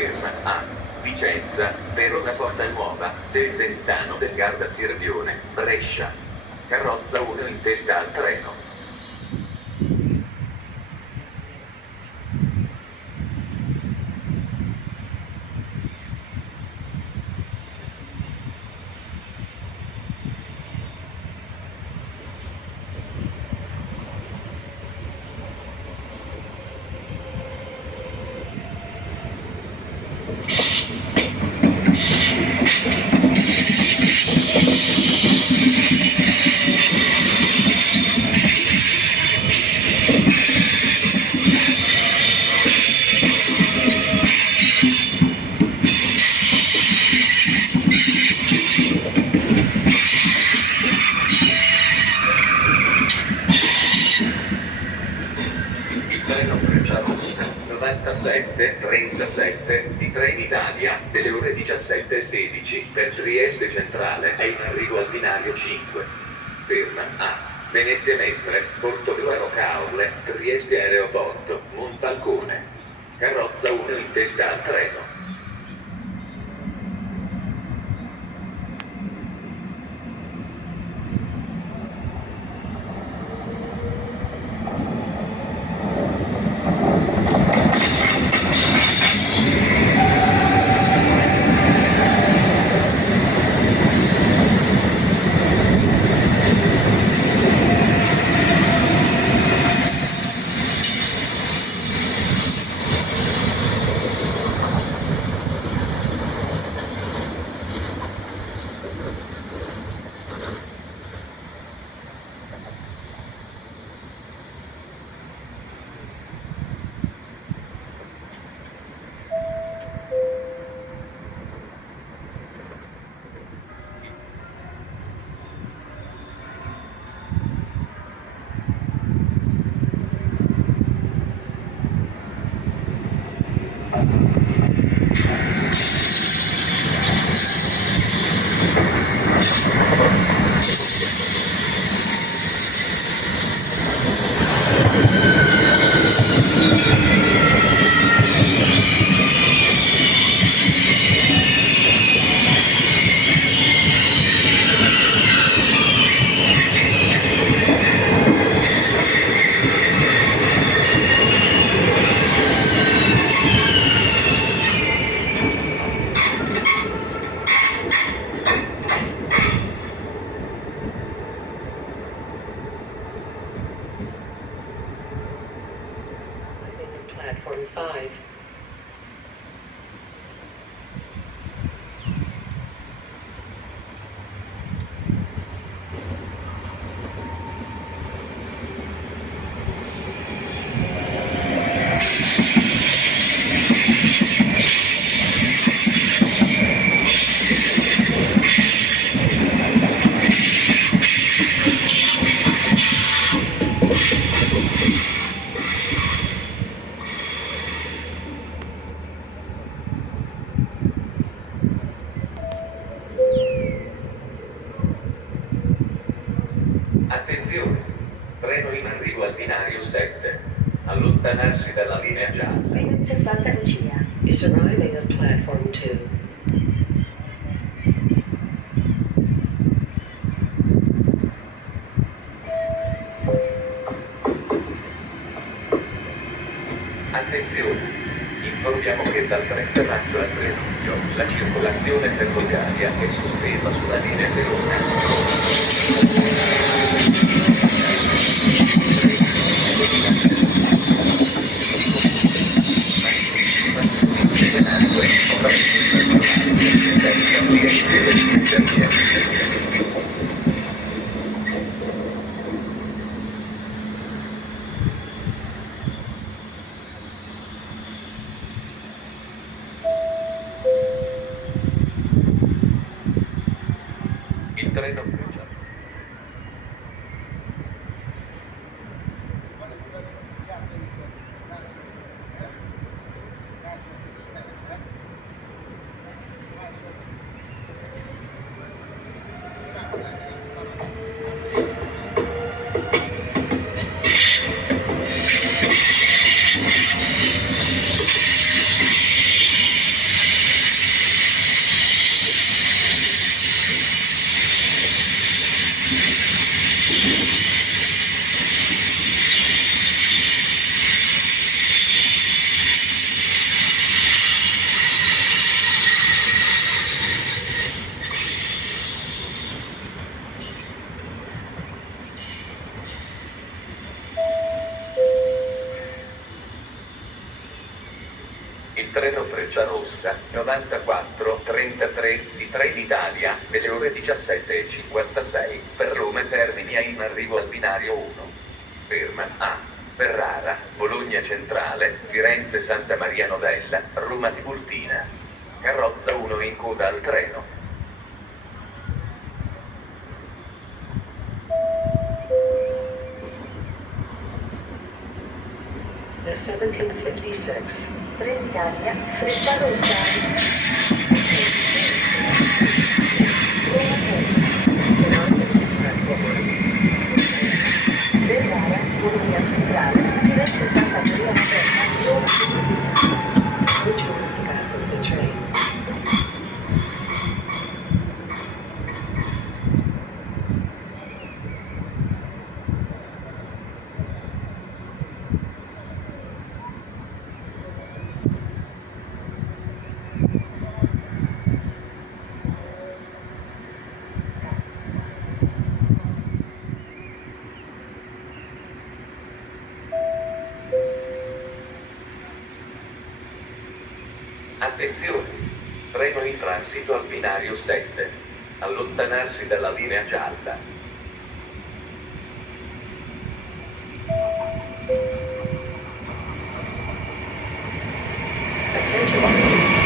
ferma a Vicenza, Verona Porta Nuova, Desenzano del Garda Sirmione, Brescia. Carrozza 1 in testa al treno. Il treno Frecciarossa 9737 di Trenitalia delle ore 17:16 per Trieste Centrale è in arrivo al binario 5. Ferma a Venezia Mestre, Portogruaro Caorle, Trieste Aeroporto, Monfalcone. Carrozza 1 in testa al treno. Platform 5. Attenzione! Treno in arrivo al binario 7. Allontanarsi dalla linea gialla. Venezia Santa Lucia is arriving at platform 2. Attenzione! Informiamo che dal 30 maggio al 3 luglio la circolazione ferroviaria è sospesa sulla linea Il treno treno Frecciarossa 9433 di Trenitalia delle ore 17:56 per Roma Termini in arrivo al binario 1. Ferma a Ferrara, Bologna Centrale, Firenze Santa Maria Novella, Roma Tiburtina. Carrozza 1 in coda al treno. The 1756. Trenitalia, Frecciarossa. Roma Ferrara, Bologna Centrale, Firenze Santa Maria Novella, Roma Tiburtina. Which will be back of the train? Attenzione! Treno in transito al binario 7. Allontanarsi dalla linea gialla. Attention.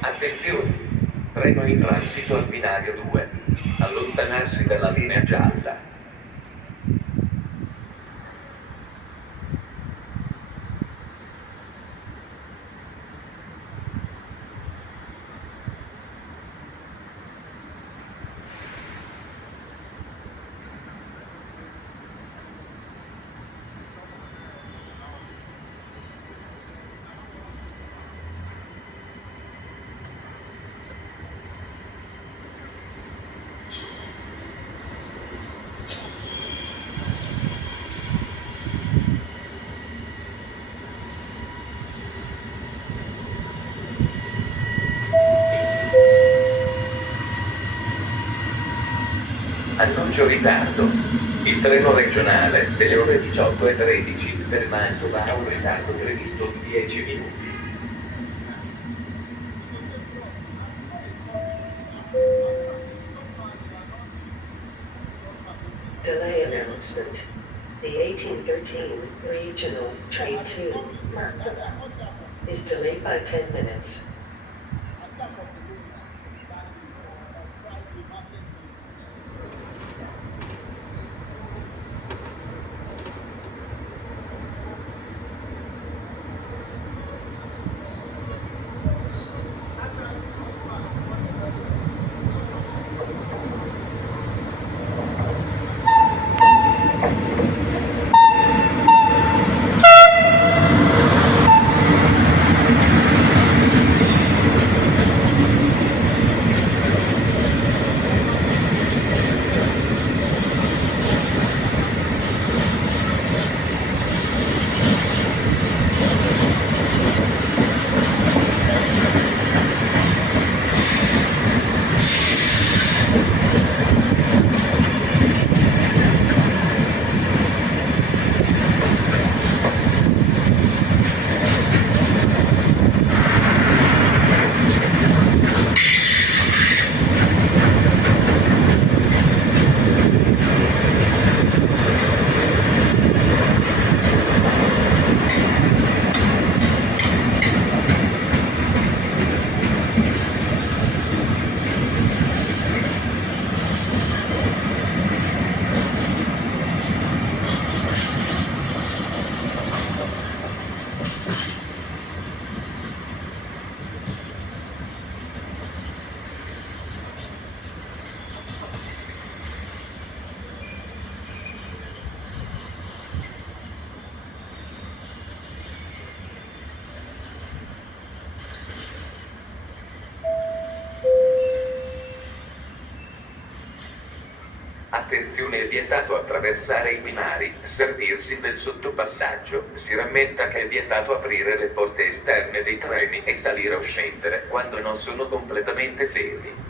Attenzione! Treno in transito al binario 2. Allontanarsi dalla linea gialla. Annuncio ritardo. Il treno regionale delle ore 18:13 per Mantova ha un ritardo previsto di 10 minuti. Delay announcement. The 1813 Regional Train 2 is delayed by 10 minutes. Siccome è vietato attraversare i binari, servirsi del sottopassaggio, si rammenta che è vietato aprire le porte esterne dei treni e salire o scendere quando non sono completamente fermi.